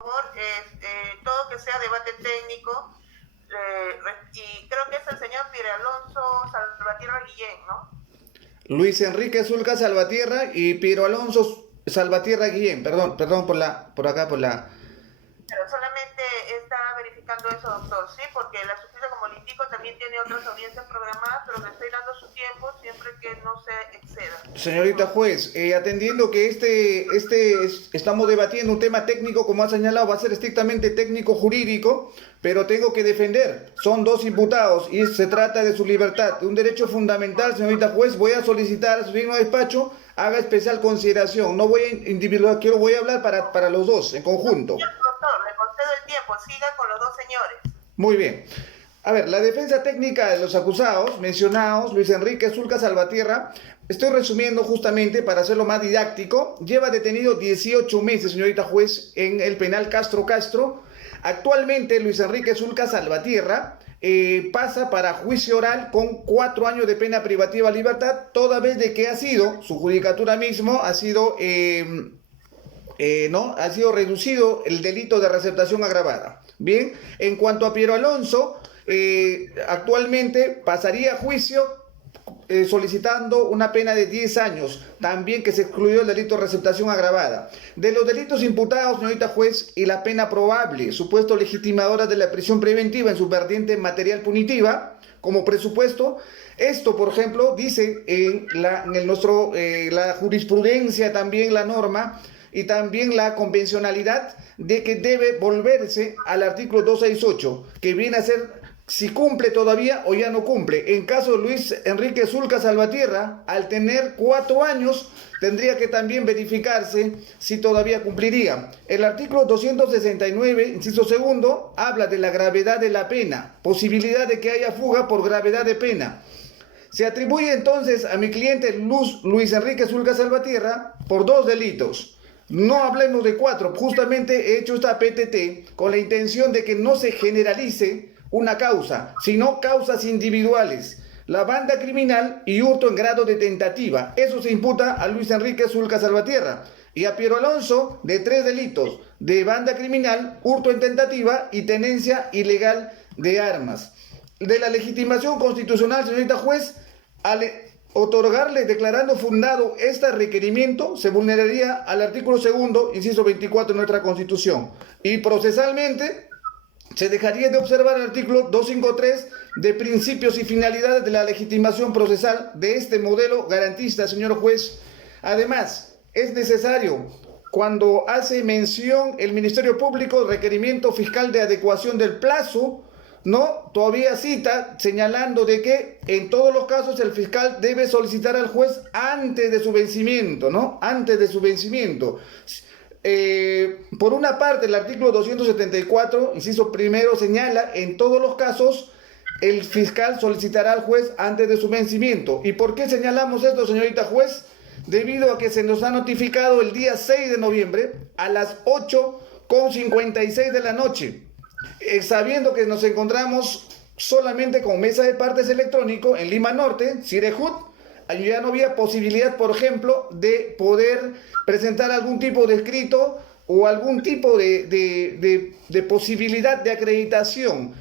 Todo que sea debate técnico, y creo que es el señor Pierre Alonso Salvatierra Guillén, ¿no? Luis Enrique Zulca Salvatierra y Piero Alonso Salvatierra Guillén. Perdón por acá. Pero solamente está verificando eso, doctor, ¿sí? Porque la Susana, como le indico, también tiene otras audiencias programadas, pero le estoy dando su tiempo siempre que no se exceda. Señorita juez, atendiendo que estamos debatiendo un tema técnico, como ha señalado, va a ser estrictamente técnico jurídico, pero tengo que defender. Son dos imputados y se trata de su libertad, de un derecho fundamental, señorita juez. Voy a solicitar a su digno despacho haga especial consideración. No voy a individual, voy a hablar para los dos en conjunto. Doctor, le concedo el tiempo, siga con los dos señores. Muy bien. A ver, la defensa técnica de los acusados mencionados, Luis Enrique Zulca Salvatierra, estoy resumiendo justamente para hacerlo más didáctico, lleva detenido 18 meses, señorita juez, en el penal Castro Castro. Actualmente Luis Enrique Zulca Salvatierra pasa para juicio oral con 4 años de pena privativa de libertad, toda vez de que ha sido, su judicatura mismo ha sido... ¿no? Ha sido reducido el delito de receptación agravada. Bien, en cuanto a Piero Alonso, actualmente pasaría a juicio solicitando una pena de 10 años, también que se excluyó el delito de receptación agravada. De los delitos imputados, señorita juez, y la pena probable, supuesto legitimadora de la prisión preventiva en su vertiente material punitiva, como presupuesto, esto, por ejemplo, dice la jurisprudencia, también la norma, y también la convencionalidad de que debe volverse al artículo 268, que viene a ser si cumple todavía o ya no cumple. En caso de Luis Enrique Zulca Salvatierra, al tener 4 años, tendría que también verificarse si todavía cumpliría. El artículo 269, inciso segundo, habla de la gravedad de la pena, posibilidad de que haya fuga por gravedad de pena. Se atribuye entonces a mi cliente Luis Enrique Zulca Salvatierra por 2 delitos. No hablemos de 4, justamente he hecho esta PTT con la intención de que no se generalice una causa, sino causas individuales. La banda criminal y hurto en grado de tentativa. Eso se imputa a Luis Enrique Zulca Salvatierra. Y a Piero Alonso de 3 delitos, de banda criminal, hurto en tentativa y tenencia ilegal de armas. De la legitimación constitucional, señorita juez, al otorgarle, declarando fundado este requerimiento, se vulneraría al artículo segundo, inciso 24 de nuestra Constitución. Y procesalmente, se dejaría de observar el artículo 253 de principios y finalidades de la legitimación procesal de este modelo garantista, señor juez. Además, es necesario, cuando hace mención el Ministerio Público, requerimiento fiscal de adecuación del plazo, ¿no? Todavía cita señalando de que en todos los casos el fiscal debe solicitar al juez antes de su vencimiento, ¿no? Antes de su vencimiento. Por una parte, el artículo 274, inciso primero, señala en todos los casos el fiscal solicitará al juez antes de su vencimiento. ¿Y por qué señalamos esto, señorita juez? Debido a que se nos ha notificado el día 6 de noviembre a las 8:56 de la noche. Sabiendo que nos encontramos solamente con mesa de partes electrónico en Lima Norte, Cirejut, ya no había posibilidad, por ejemplo, de poder presentar algún tipo de escrito o algún tipo de posibilidad de acreditación,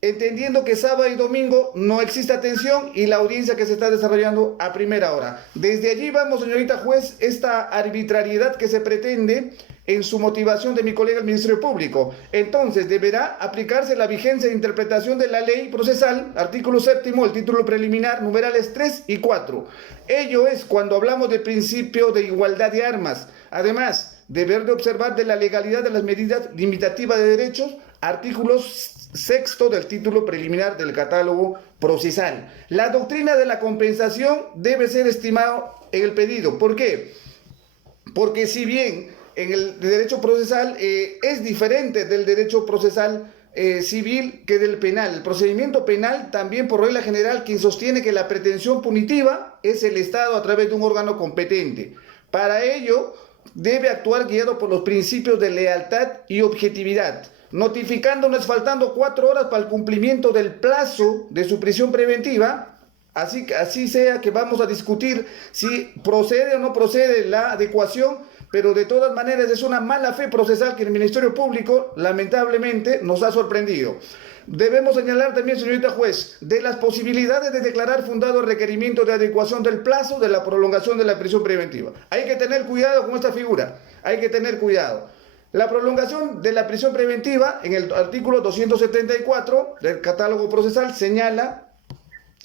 entendiendo que sábado y domingo no existe atención y la audiencia que se está desarrollando a primera hora. Desde allí vamos, señorita juez, esta arbitrariedad que se pretende en su motivación de mi colega el Ministerio Público. Entonces, deberá aplicarse la vigencia de interpretación de la ley procesal, artículo 7, el título preliminar, numerales 3 y 4. Ello es cuando hablamos del principio de igualdad de armas. Además, deber de observar de la legalidad de las medidas limitativas de derechos, artículos 6 del título preliminar del catálogo procesal. La doctrina de la compensación debe ser estimado en el pedido. ¿Por qué? Porque si bien en el derecho procesal es diferente del derecho procesal civil que del penal. El procedimiento penal también, por regla general, quien sostiene que la pretensión punitiva es el Estado a través de un órgano competente. Para ello, debe actuar guiado por los principios de lealtad y objetividad, notificándonos faltando 4 horas para el cumplimiento del plazo de su prisión preventiva. Así sea que vamos a discutir si procede o no procede la adecuación, pero de todas maneras es una mala fe procesal que el Ministerio Público lamentablemente nos ha sorprendido. Debemos señalar también, señorita juez, de las posibilidades de declarar fundado el requerimiento de adecuación del plazo de la prolongación de la prisión preventiva. Hay que tener cuidado con esta figura, hay que tener cuidado. La prolongación de la prisión preventiva, en el artículo 274 del catálogo procesal, señala,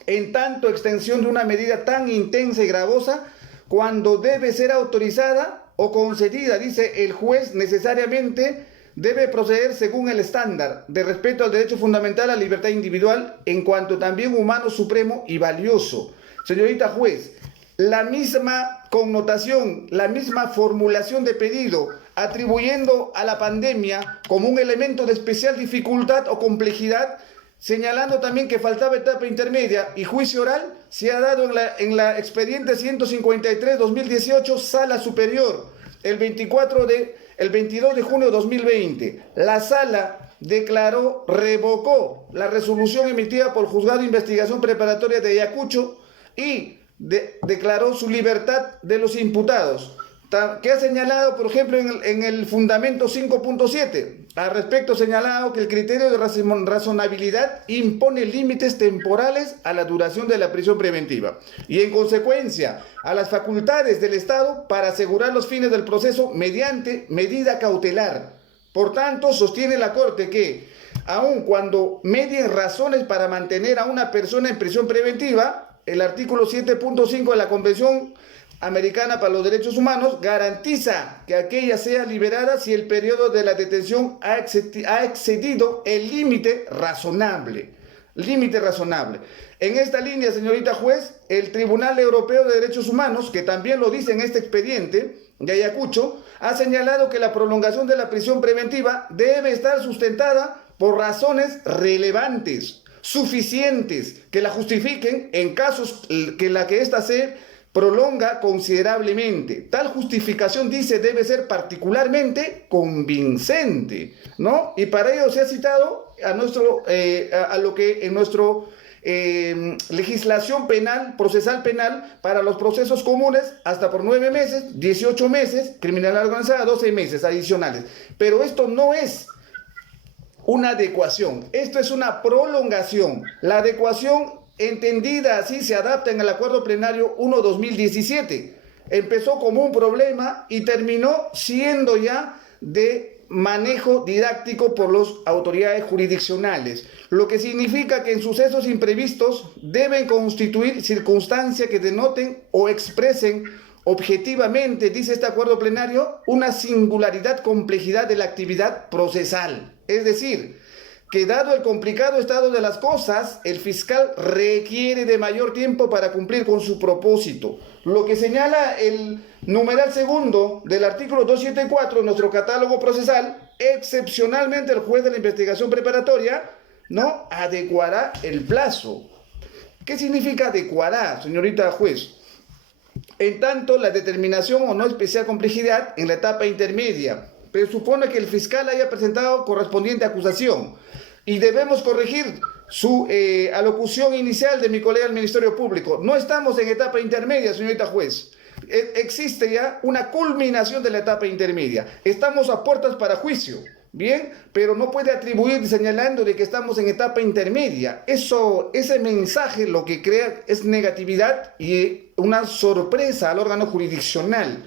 en tanto extensión de una medida tan intensa y gravosa, cuando debe ser autorizada o concedida, dice el juez, necesariamente debe proceder según el estándar de respeto al derecho fundamental a la libertad individual, en cuanto también humano, supremo y valioso. Señorita juez, la misma connotación, la misma formulación de pedido, atribuyendo a la pandemia como un elemento de especial dificultad o complejidad, señalando también que faltaba etapa intermedia y juicio oral, se ha dado en la expediente 153-2018, Sala Superior, el 22 de junio de 2020. La Sala revocó la resolución emitida por el Juzgado de Investigación Preparatoria de Ayacucho y declaró su libertad de los imputados, que ha señalado, por ejemplo, en el fundamento 5.7, al respecto señalado que el criterio de razonabilidad impone límites temporales a la duración de la prisión preventiva y, en consecuencia, a las facultades del Estado para asegurar los fines del proceso mediante medida cautelar. Por tanto, sostiene la Corte que, aun cuando medien razones para mantener a una persona en prisión preventiva, el artículo 7.5 de la Convención Americana para los Derechos Humanos garantiza que aquella sea liberada si el periodo de la detención ha excedido el límite razonable. Límite razonable. En esta línea, señorita juez, el Tribunal Europeo de Derechos Humanos, que también lo dice en este expediente de Ayacucho, ha señalado que la prolongación de la prisión preventiva debe estar sustentada por razones relevantes, suficientes, que la justifiquen en casos que ésta se prolonga considerablemente. Tal justificación, dice, debe ser particularmente convincente, ¿no? Y para ello se ha citado a lo que en nuestro legislación penal, procesal penal, para los procesos comunes, hasta por 9 meses, 18 meses, criminalidad organizada, 12 meses adicionales. Pero esto no es una adecuación, esto es una prolongación. La adecuación, entendida así, se adapta en el Acuerdo Plenario 1/2017. Empezó como un problema y terminó siendo ya de manejo didáctico por las autoridades jurisdiccionales, lo que significa que en sucesos imprevistos deben constituir circunstancias que denoten o expresen objetivamente, dice este acuerdo plenario, una singularidad, complejidad de la actividad procesal. Es decir, que dado el complicado estado de las cosas, el fiscal requiere de mayor tiempo para cumplir con su propósito. Lo que señala el numeral segundo del artículo 274 de nuestro catálogo procesal, excepcionalmente el juez de la investigación preparatoria no adecuará el plazo. ¿Qué significa adecuará, señorita juez? En tanto, la determinación o no especial complejidad en la etapa intermedia presupone que el fiscal haya presentado correspondiente acusación y debemos corregir su alocución inicial de mi colega del Ministerio Público. No estamos en etapa intermedia, señorita juez. Existe ya una culminación de la etapa intermedia. Estamos a puertas para juicio, bien, pero no puede atribuir señalando de que estamos en etapa intermedia. Ese mensaje lo que crea es negatividad y una sorpresa al órgano jurisdiccional.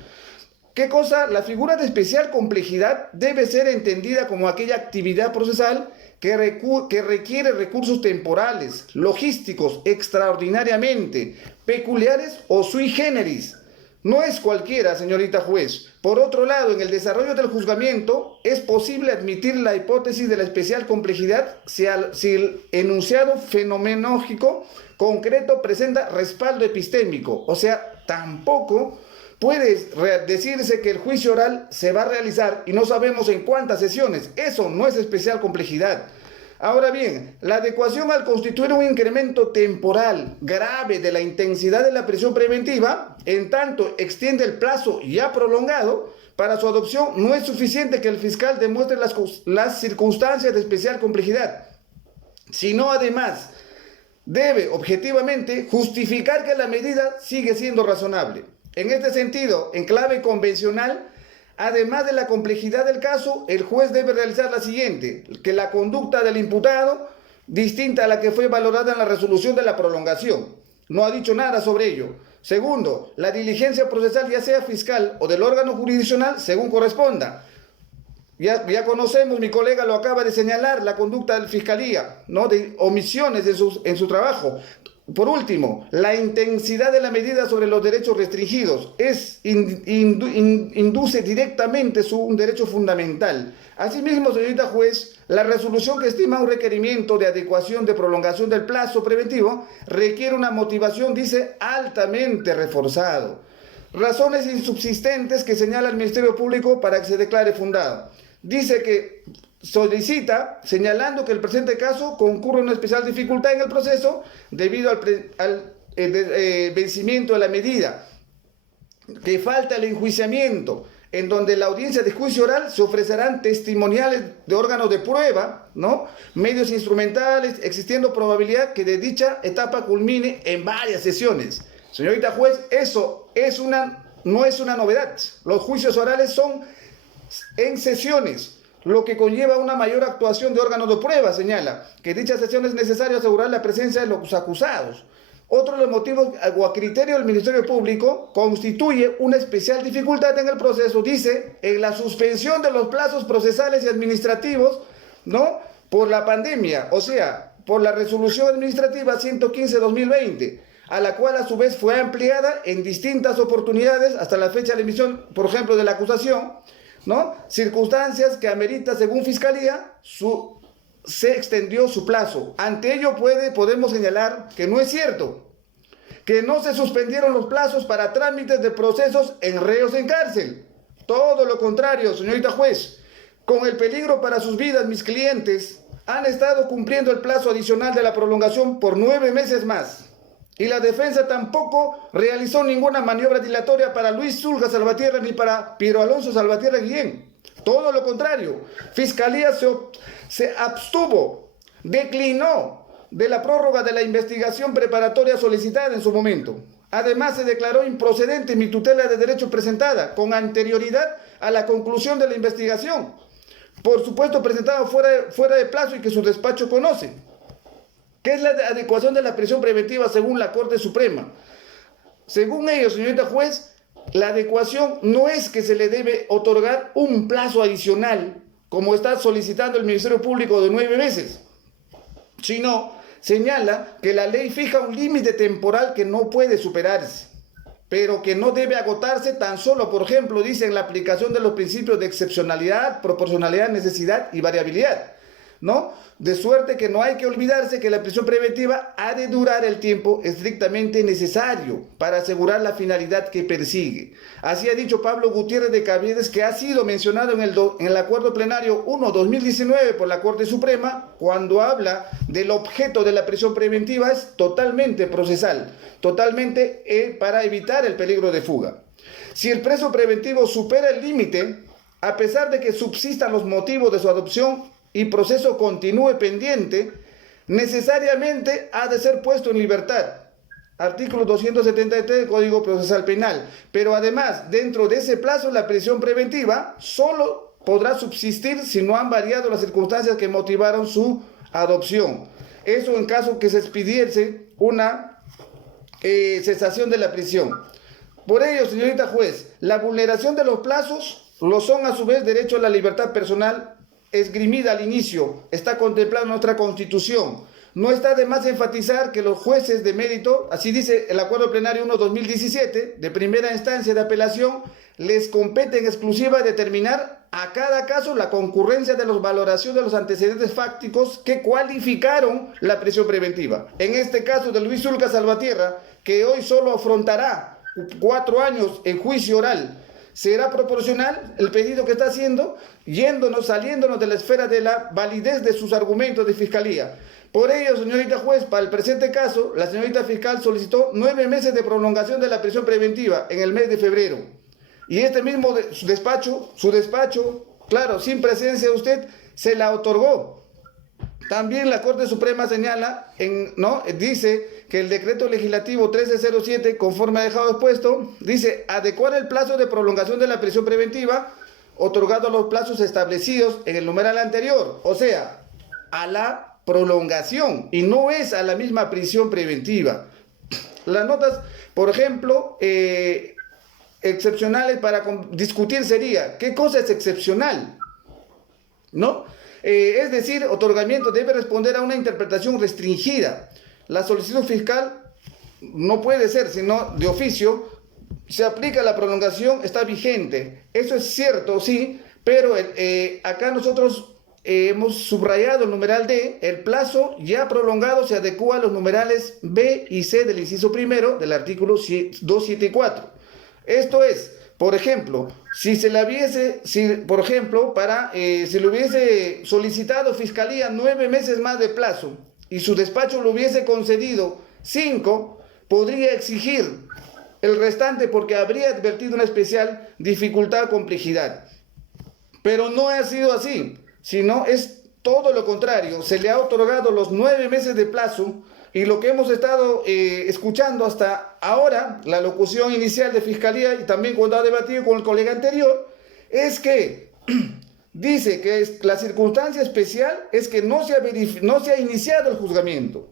¿Qué cosa? La figura de especial complejidad debe ser entendida como aquella actividad procesal que requiere recursos temporales, logísticos, extraordinariamente, peculiares o sui generis. No es cualquiera, señorita juez. Por otro lado, en el desarrollo del juzgamiento es posible admitir la hipótesis de la especial complejidad si el enunciado fenomenológico concreto presenta respaldo epistémico. O sea, tampoco puede decirse que el juicio oral se va a realizar y no sabemos en cuántas sesiones. Eso no es especial complejidad. Ahora bien, la adecuación al constituir un incremento temporal grave de la intensidad de la prisión preventiva, en tanto extiende el plazo ya prolongado, para su adopción no es suficiente que el fiscal demuestre las circunstancias de especial complejidad, sino además debe objetivamente justificar que la medida sigue siendo razonable. En este sentido, en clave convencional, Además de la complejidad del caso, el juez debe realizar la siguiente: que la conducta del imputado, distinta a la que fue valorada en la resolución de la prolongación. No ha dicho nada sobre ello. Segundo, la diligencia procesal, ya sea fiscal o del órgano jurisdiccional, según corresponda. Ya conocemos, mi colega lo acaba de señalar, la conducta de la Fiscalía, ¿no?, de omisiones en su trabajo. Por último, la intensidad de la medida sobre los derechos restringidos induce directamente un derecho fundamental. Asimismo, señorita juez, la resolución que estima un requerimiento de adecuación de prolongación del plazo preventivo requiere una motivación, dice, altamente reforzado. Razones insubsistentes que señala el Ministerio Público para que se declare fundado. Dice que solicita, señalando que el presente caso concurre una especial dificultad en el proceso debido al vencimiento de la medida, que falta el enjuiciamiento, en donde la audiencia de juicio oral se ofrecerán testimoniales de órganos de prueba, ¿no?, medios instrumentales, existiendo probabilidad que de dicha etapa culmine en varias sesiones. Señorita juez, eso no es una novedad. Los juicios orales son en sesiones, lo que conlleva una mayor actuación de órganos de prueba. Señala que dicha sesión es necesario asegurar la presencia de los acusados. Otro de los motivos o a criterio del Ministerio Público constituye una especial dificultad en el proceso, dice, en la suspensión de los plazos procesales y administrativos, ¿no?, por la pandemia, o sea, por la resolución administrativa 115/2020, a la cual a su vez fue ampliada en distintas oportunidades hasta la fecha de emisión, por ejemplo, de la acusación, ¿no?, circunstancias que amerita, según Fiscalía, se extendió su plazo. Ante ello podemos señalar que no es cierto, que no se suspendieron los plazos para trámites de procesos en reos en cárcel. Todo lo contrario, señorita juez. Con el peligro para sus vidas, mis clientes han estado cumpliendo el plazo adicional de la prolongación por 9 meses más. Y la defensa tampoco realizó ninguna maniobra dilatoria para Luis Zulga Salvatierra ni para Piero Alonso Salvatierra Guillén. Todo lo contrario, Fiscalía se abstuvo, declinó de la prórroga de la investigación preparatoria solicitada en su momento. Además, se declaró improcedente mi tutela de derecho presentada con anterioridad a la conclusión de la investigación. Por supuesto, presentada fuera de plazo y que su despacho conoce. ¿Qué es la adecuación de la prisión preventiva según la Corte Suprema? Según ellos, señorita juez, la adecuación no es que se le debe otorgar un plazo adicional, como está solicitando el Ministerio Público, de 9 meses, sino señala que la ley fija un límite temporal que no puede superarse, pero que no debe agotarse tan solo, por ejemplo, dice, en la aplicación de los principios de excepcionalidad, proporcionalidad, necesidad y variabilidad, ¿no? De suerte que no hay que olvidarse que la prisión preventiva ha de durar el tiempo estrictamente necesario para asegurar la finalidad que persigue. Así ha dicho Pablo Gutiérrez de Caviedes, que ha sido mencionado en el Acuerdo Plenario 1/2019 por la Corte Suprema, cuando habla del objeto de la prisión preventiva es totalmente procesal, totalmente para evitar el peligro de fuga. Si el preso preventivo supera el límite, a pesar de que subsistan los motivos de su adopción y proceso continúe pendiente, necesariamente ha de ser puesto en libertad. Artículo 273 del Código Procesal Penal. Pero además, dentro de ese plazo, la prisión preventiva solo podrá subsistir si no han variado las circunstancias que motivaron su adopción. Eso en caso que se expidiese una cesación de la prisión. Por ello, señorita juez, la vulneración de los plazos lo son a su vez derecho a la libertad personal esgrimida al inicio, está contemplado en nuestra Constitución. No está de más enfatizar que los jueces de mérito, así dice el Acuerdo Plenario 1/2017, de primera instancia de apelación, les compete en exclusiva determinar a cada caso la concurrencia de la valoración de los antecedentes fácticos que cualificaron la prisión preventiva. En este caso de Luis Zulga Salvatierra, que hoy solo afrontará 4 años en juicio oral, será proporcional el pedido que está haciendo, saliéndonos de la esfera de la validez de sus argumentos de Fiscalía. Por ello, señorita juez, para el presente caso, la señorita fiscal solicitó 9 meses de prolongación de la prisión preventiva en el mes de febrero. Y este mismo su despacho, claro, sin presencia de usted, se la otorgó. También la Corte Suprema señala, dice que el decreto legislativo 1307, conforme ha dejado expuesto, dice adecuar el plazo de prolongación de la prisión preventiva otorgado los plazos establecidos en el numeral anterior, o sea, a la prolongación, y no es a la misma prisión preventiva. Las notas, por ejemplo, excepcionales para discutir sería, ¿qué cosa es excepcional? ¿No? Es decir, otorgamiento debe responder a una interpretación restringida. La solicitud fiscal no puede ser, sino de oficio, se aplica la prolongación, está vigente. Eso es cierto, sí, pero acá nosotros hemos subrayado el numeral D, el plazo ya prolongado se adecua a los numerales B y C del inciso primero del artículo 274. Esto es, por ejemplo, si se le hubiese, por ejemplo, si le hubiese solicitado Fiscalía 9 meses más de plazo y su despacho le hubiese concedido 5, podría exigir el restante porque habría advertido una especial dificultad o complejidad. Pero no ha sido así, sino es todo lo contrario. Se le ha otorgado los 9 meses de plazo y lo que hemos estado escuchando hasta ahora, la locución inicial de Fiscalía y también cuando ha debatido con el colega anterior, es que dice que la circunstancia especial es que no se ha iniciado el juzgamiento,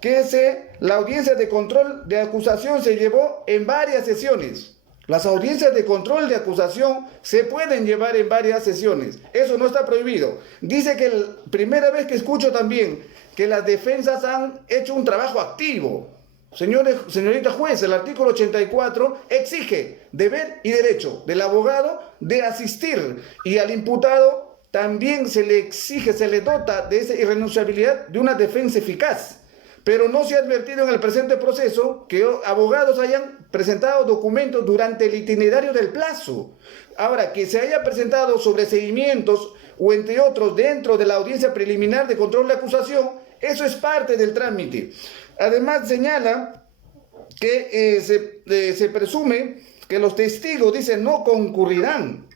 que la audiencia de control de acusación se llevó en varias sesiones. Las audiencias de control de acusación se pueden llevar en varias sesiones. Eso no está prohibido. Dice que la primera vez que escucho también que las defensas han hecho un trabajo activo. Señorita juez, el artículo 84 exige deber y derecho del abogado de asistir y al imputado también se le exige, se le dota de esa irrenunciabilidad de una defensa eficaz. Pero no se ha advertido en el presente proceso que abogados hayan presentado documentos durante el itinerario del plazo. Ahora, que se haya presentado sobreseguimientos o entre otros dentro de la audiencia preliminar de control de acusación, eso es parte del trámite. Además señala que se presume que los testigos, dicen, no concurrirán.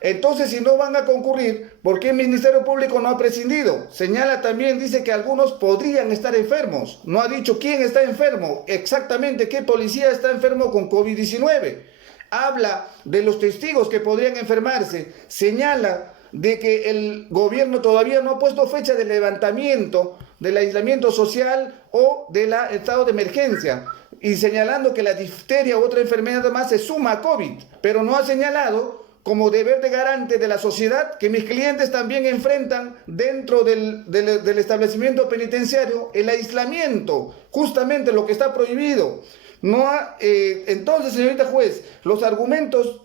Entonces, si no van a concurrir, ¿por qué el Ministerio Público no ha prescindido? Señala también, dice que algunos podrían estar enfermos. No ha dicho quién está enfermo, exactamente qué policía está enfermo con COVID-19. Habla de los testigos que podrían enfermarse. Señala de que el gobierno todavía no ha puesto fecha de levantamiento del aislamiento social o del estado de emergencia. Y señalando que la difteria u otra enfermedad más se suma a COVID, pero no ha señalado como deber de garante de la sociedad que mis clientes también enfrentan dentro del establecimiento penitenciario el aislamiento, justamente lo que está prohibido. Entonces, señorita juez, los argumentos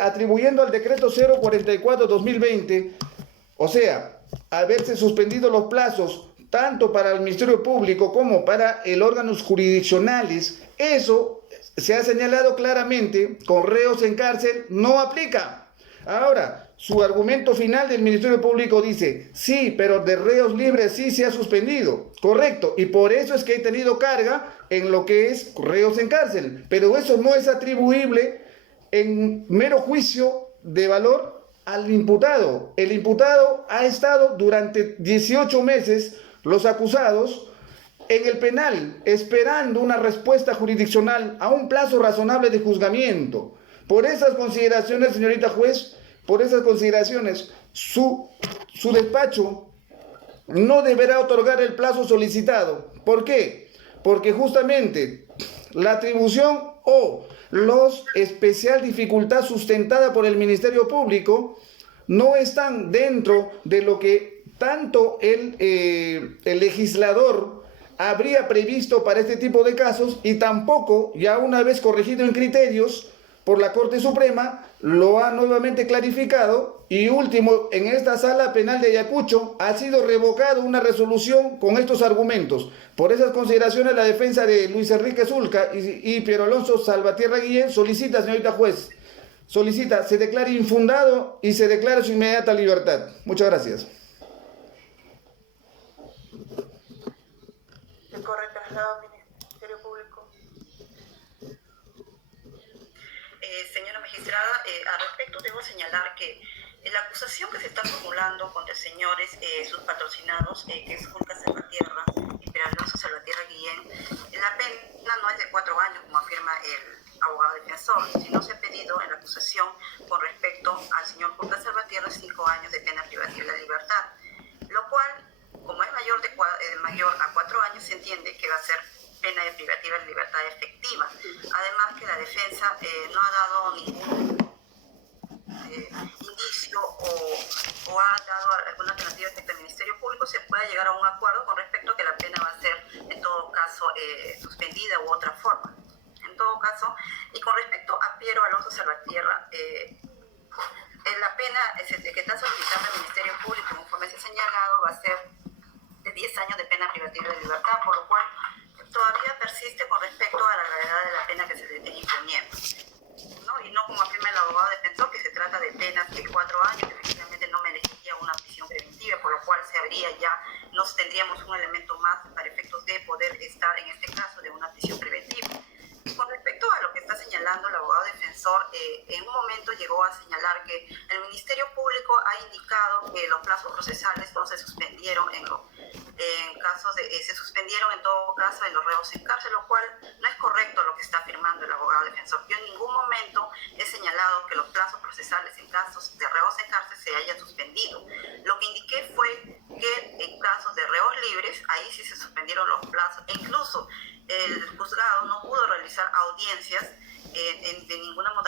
atribuyendo al decreto 044-2020, o sea, haberse suspendido los plazos tanto para el Ministerio Público como para el órganos jurisdiccionales, eso se ha señalado claramente, con reos en cárcel, no aplica. Ahora, su argumento final del Ministerio Público dice, sí, pero de reos libres sí se ha suspendido. Correcto, y por eso es que he tenido carga en lo que es reos en cárcel. Pero eso no es atribuible en mero juicio de valor al imputado. El imputado ha estado durante 18 meses, los acusados, en el penal, esperando una respuesta jurisdiccional a un plazo razonable de juzgamiento. Por esas consideraciones, señorita juez, por esas consideraciones, su despacho no deberá otorgar el plazo solicitado. ¿Por qué? Porque justamente la atribución o los especial dificultad sustentada por el Ministerio Público no están dentro de lo que tanto el legislador habría previsto para este tipo de casos, y tampoco, ya una vez corregido en criterios por la Corte Suprema, lo ha nuevamente clarificado. Y último, en esta sala penal de Ayacucho ha sido revocada una resolución con estos argumentos. Por esas consideraciones, la defensa de Luis Enrique Zulca y Piero Alonso Salvatierra Guillén solicita, señorita juez, se declare infundado y se declare su inmediata libertad. Muchas gracias. Ministerio Público. Señora magistrada, al respecto debo señalar que la acusación que se está formulando contra señores, sus patrocinados, que es Zulca Salvatierra y Pedro Alonso Salvatierra Guillén, la pena no es de 4 años, como afirma el abogado defensor, sino se ha pedido en la acusación con respecto respecto al señor Julca Salvatierra 5 años de pena privativa de la libertad, lo cual, como es mayor a 4 años, se entiende que va a ser pena de privativa de libertad efectiva. Además que la defensa no ha dado ningún indicio o ha dado alguna alternativa que el Ministerio Público se pueda llegar a un acuerdo con respecto a que la pena va a ser en todo caso suspendida u otra forma. En todo caso, y con respecto a Piero Alonso Salvatierra, la pena que está solicitando el Ministerio Público, conforme se ha señalado, va a ser de 10 años de pena privativa de libertad, por lo cual todavía persiste con respecto a la gravedad de la pena que se le está imponiendo, ¿no? Y no como afirma el abogado defensor, que se trata de penas de 4 años, que efectivamente no merecería una prisión preventiva, por lo cual se habría ya, nos tendríamos un elemento más para efectos de poder estar en este caso de una prisión preventiva. Con respecto a lo que está señalando el abogado defensor, en un momento llegó a señalar que el Ministerio Público ha indicado que los plazos procesales no se suspendieron se suspendieron en todo caso en los reos en cárcel, lo cual no es correcto lo que está afirmando el abogado defensor. Yo en ningún momento he señalado que los plazos procesales en casos de reos en cárcel se hayan suspendido. Lo que indiqué fue que en casos de reos libres, ahí sí se suspendieron los plazos, e incluso el juzgado no pudo realizar audiencias de ninguna modalidad